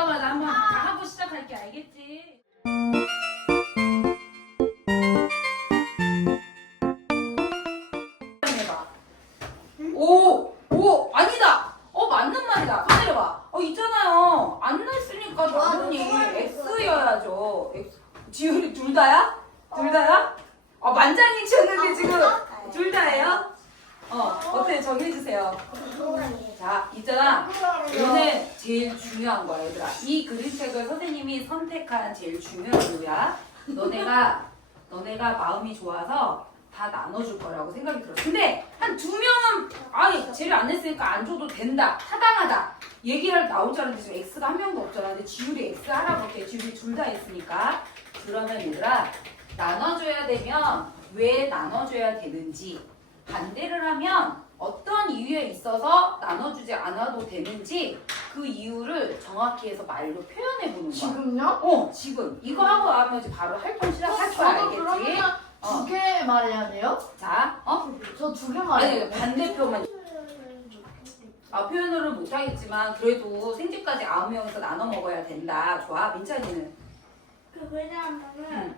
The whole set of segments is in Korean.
오자마자 한번 다 하고 시작할게 알겠지? 어때 정해주세요. 자 있잖아. 얘는 제일 중요한 거야, 얘들아. 이 그림책을 선생님이 선택한 제일 중요한 이유야. 너네가, 너네가 마음이 좋아서 다 나눠줄 거라고 생각이 들어. 근데 한 두 명은, 아니, 쟤를 안 냈으니까 안 줘도 된다. 타당하다. 얘기할 나올 줄 알았는데 지금 X가 한 명도 없잖아. 근데 지율이 X 하라고 할게. 지율이 둘다 했으니까. 그러면 얘들아, 나눠줘야 되면 왜 나눠줘야 되는지, 반대를 하면 어떤 이유에 있어서 나눠주지 않아도 되는지 그 이유를 정확히 해서 말로 표현해 보는 거야. 지금요? 어, 지금. 이거 하고 나면 이제 바로 활동 시작할 거야, 저도 알겠지? 그러면 어. 두 개 말해야 돼요? 자, 어? 저 두 개 말해야 아니? 반대표만. 아, 표현으로 못하겠지만, 그래도 생쥐까지 아홉 명이서 나눠 먹어야 된다. 좋아, 민찬이는. 그 왜냐하면은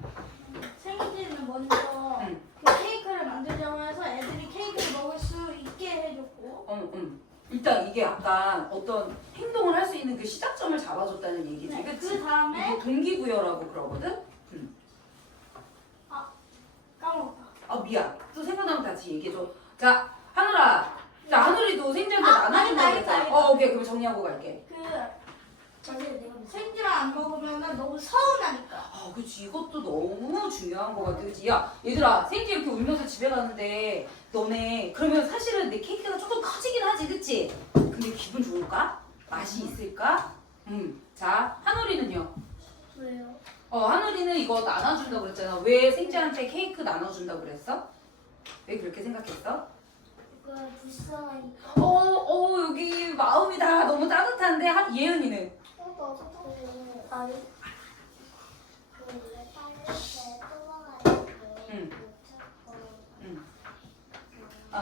응. 생일에는 먼저 응. 그 케이크를 만들자고 해서 애들이 케이크를 먹을 수 있게 해줬고 어, 음. 일단 이게 약간 어떤 행동을 할 수 있는 그 시작점을 잡아줬다는 얘기지, 네, 그치? 그 다음에 이게 동기부여라고 그러거든? 까먹었다. 아 미안. 또 생각나면 다시 얘기해줘. 자 하늘아. 자 하늘이도 생지한테 아, 나눠준다고 알겠다. 알겠다. 어 오케이 그럼 정리하고 갈게. 그 생지만 안 먹으면 너무 서운하니까. 아 그치 이것도 너무 중요한 거 같아. 그치? 야 얘들아 생지 이렇게 울면서 집에 가는데 너네 그러면 사실은 내 케이크가 조금 커지긴 하지 그치? 근데 기분 좋을까? 맛이 있을까? 음. 자 하늘이는요? 왜요? 어 하늘이는 이거 나눠준다고 그랬잖아. 왜 생지한테 케이크 나눠준다고 그랬어? 왜 그렇게 생각했어? 그 불쌍하니까. 어, 어, 여기 마음이 다 너무 따뜻한데, 한, 예은이는? 아니. 응. 응. 어.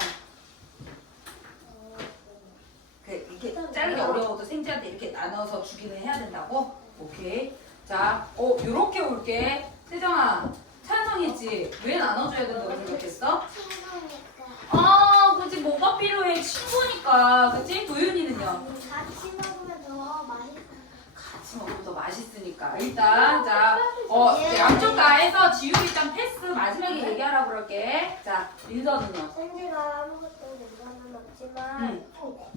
그, 이게 자르기 어려워도 생지한테 이렇게 나눠서 주기는 해야 된다고? 오케이. 자, 어, 요렇게 올게. 세정아, 찬성했지? 왜 나눠줘야 된다고 생각했어? 아, 그치, 뭐가 필요해? 친구니까. 그치? 도윤이는요? 같이 먹으면 더 맛있어. 같이 먹으면 더 맛있으니까. 일단, 자, 어, 이제 양쪽 다 해서 지우기 일단 패스 마지막에 얘기하라고 그럴게. 자, 민서는요? 생지가 아무것도 괜찮은 없지만 응.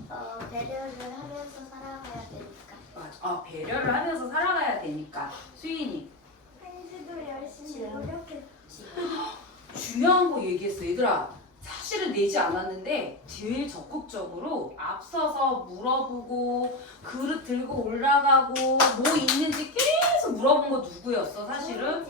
어, 배려를 하면서 살아가야 되니까 맞아. 아, 배려를 하면서 살아가야 되니까. 수인이. 생지도 열심히 노력했지. 중요한 거 얘기했어. 얘들아, 사실은 내지 않았는데 제일 적극적으로 앞서서 물어보고 그릇 들고 올라가고 뭐 있는지 계속 물어본 거 누구였어, 사실은?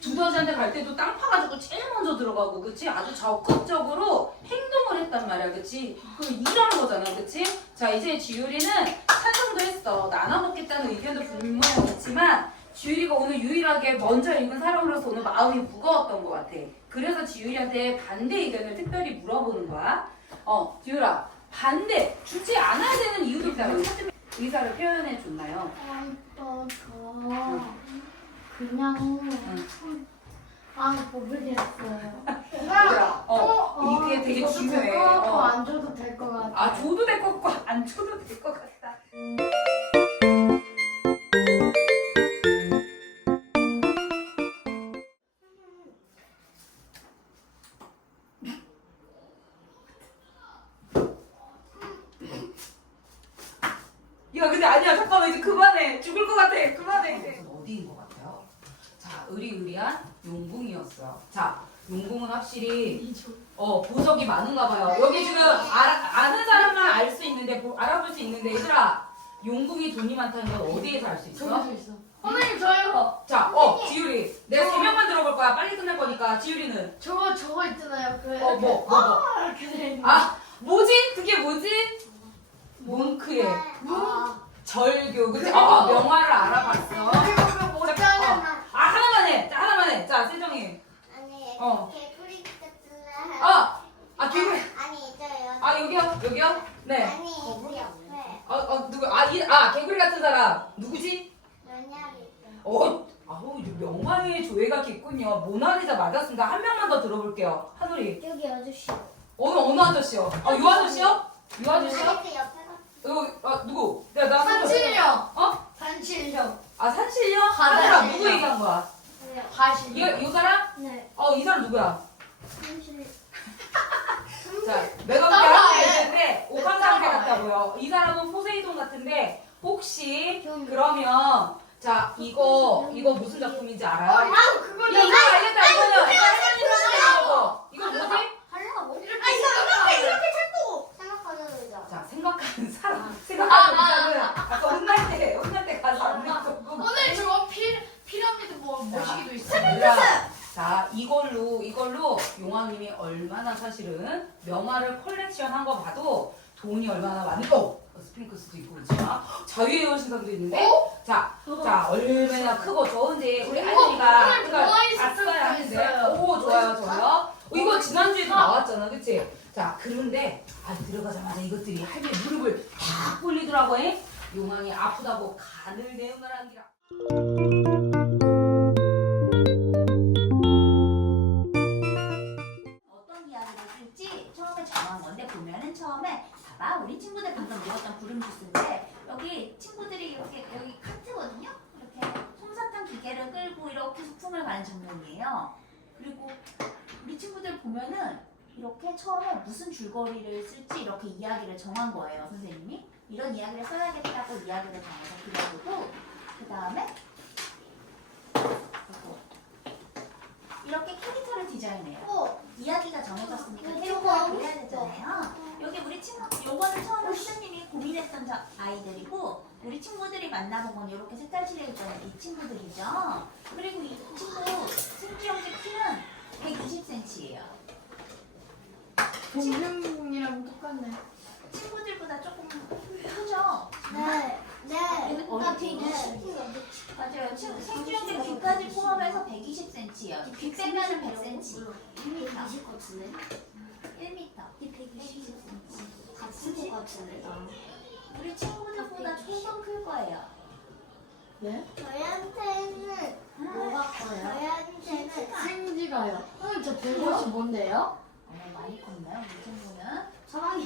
두더지한테 갈 때도 땅 파가지고 제일 먼저 들어가고 그치? 아주 적극적으로 행동을 했단 말이야 그치? 그 일한 거잖아 그치? 자 이제 지율이는 찬성도 했어 나눠 먹겠다는 의견도 분명히 있지만 지율이가 오늘 유일하게 먼저 읽은 사람으로서 오늘 마음이 무거웠던 것 같아 그래서 지율이한테 반대 의견을 특별히 물어보는 거야 어 지율아 반대 주지 않아야 되는 이유도 있다고 의사를 표현해 줬나요? 어, 저 그냥 아 모르겠어요. 얘들아 어 이게 되게 줘도 중요해 될것 같고 어. 안 줘도 될 것 같아. 아 줘도 될것 같고 안 줘도 될 것 같다. 야 근데 아니야 잠깐만 이제 그만해 죽을 것 같아 그만해 이제 어디인 것 같아요? 자 의리의리한 용궁이었어요 자 용궁은 확실히 어 보석이 많은가 봐요. 여기 지금 알아, 아는 사람만 알 수 있는데 보- 알아볼 수 있는데 얘들아 용궁이 돈이 많다는 건 어디에서 알 수 있어? 선생님 저요. 자, 어 지율이 내가 세 명만 들어볼 거야. 빨리 끝날 거니까 지율이는 저거 저거 있잖아요. 그 어 뭐 뭐 뭐. 이렇게 돼 있는. 아 뭐지? 그게 뭐지? 뭉크의 어, 절교. 그치? 아 명화를 알아봤어. 그리고 그 못하는 아 하나만 해. 자 하나만 해. 자 세정이. 아니 어. 개구리 같은 아, 아 개구. 아니 있어요 아 여기요 여기요. 네. 아니 그 옆에 어, 어 누구? 아 아, 이, 아, 개구리 같은 사람. 누구지? 연약이. 어, 아우, 명망의 조예가 깊군요. 모나리자 맞았습니다. 한 명만 더 들어볼게요. 한우리. 여기 아저씨. 어느, 어느 아저씨요? 아, 요 아저씨요? 요 아저씨요? 그 옆에 가. 어, 아, 누구? 내가 나 산칠령. 어? 산칠령. 아, 산실요? 한 사람. 누구 얘기한 거야? 네. 이, 사람? 네. 어, 이 사람 누구야? 삼실. 자, 내가 볼때 따라해. 한번 얘기했는데 오감상태 따라해. 같다고요. 이 사람은 포세이돈 같은데 혹시 좀- 그러면 자 이거 이거 무슨 작품인지 알아요? 아, 그거 이거 이거 알겠다 이거는 할머니 선생님이고 이거 뭐지? 하려고. 이렇게 생각하면. 생각하는 의자. 자 생각하는 사람 생각하는 아, 아, 사람은 아까 혼날 때 혼날 때 가서 안 듣고. 오늘 저거 피, 피라미드 뭐 모시기도 있어. 자 이걸로 이걸로 용왕님이 얼마나 사실은 명화를 컬렉션한 거 봐도 돈이 얼마나 많을 거 스핑크스도 있고 그렇지만 자유의 여신상도 있는데. 자, 자 얼마나 크고 좋은지 우리 어, 아이가 봤어야 스타일도 하는데. 있어요. 오 좋아요 좋아요. 어, 이거 지난주에도 나왔잖아 그치? 자 그런데 아 들어가자마자 이것들이 할매 무릎을 탁 꿇리더라고 잉? 용왕이 아프다고 간을 내음을 한기라. 어떤 이야기를 쓸지 처음에 정한 건데 보면은 처음에 봐봐 우리 친구들 방금 읽었던 구름 주스인데 여기 친구들이 이렇게 여기 카트거든요? 이렇게 솜사탕 기계를 끌고 이렇게 소풍을 가는 장면이에요. 그리고 우리 친구들 보면은 이렇게 처음에 무슨 줄거리를 쓸지 이렇게 이야기를 정한 거예요 선생님이 이런 이야기를 써야겠다고 이야기를 정해서 그려두고 그 다음에 이렇게 캐릭터를 디자인해요 어. 이야기가 정해졌으니까 음, 캐릭터를 저거 그려야 되잖아요. 여기 우리 친구, 요거는 처음에 선생님이 고민했던 저 아이들이고 우리 친구들이 만나본 건 이렇게 색깔 칠해 있던 이 친구들이죠. 그리고 이 친구 승기 형제 키는 120cm예요. 동생이랑 똑같네. 친구들보다 조금 크죠? 네. 네. 있네? 맞아요. 친- 승기형제 귀까지 포함해서 120cm예요. 귀 빼면은 100cm. 1m. 120 같은데. 1m. 이 120cm. 같은 거 같은데. 우리 친구들보다 조금 클 거예요. 저희한테는 뭐가 저희한테는 생지가요. 오늘 저 들것이 뭔데요? 어, 많이 컸나요? 우리 친구는? 사랑이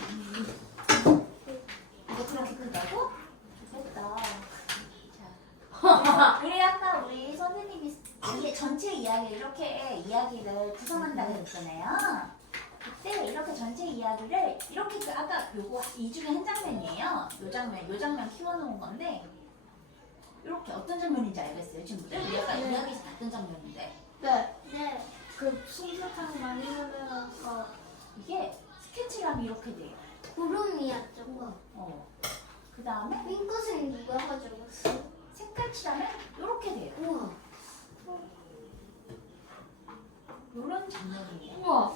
이거 그렇게 큰다고? 좋겠다. 자, 우리 아까 우리 선생님이 이게 전체 이야기 이렇게 이야기를 구성한다고 했잖아요. 그때 이렇게 전체 이야기를 이렇게 그 아까 요거 이 중에 한 장면이에요. 요 장면, 요 장면 키워놓은 건데 이렇게 어떤 장면인지 알겠어요, 친구들? 우리 아까 이야기에서 봤던 장면인데 네. 네. 그 솜사탕 많이 먹으면서 이게 스케치감이 이렇게 돼요. 구름이었죠. 어. 그 다음에 핑크색 누가 가져갔어? 색깔 칠하면 이렇게 돼요. 우와. 이런 장면이에요. 우와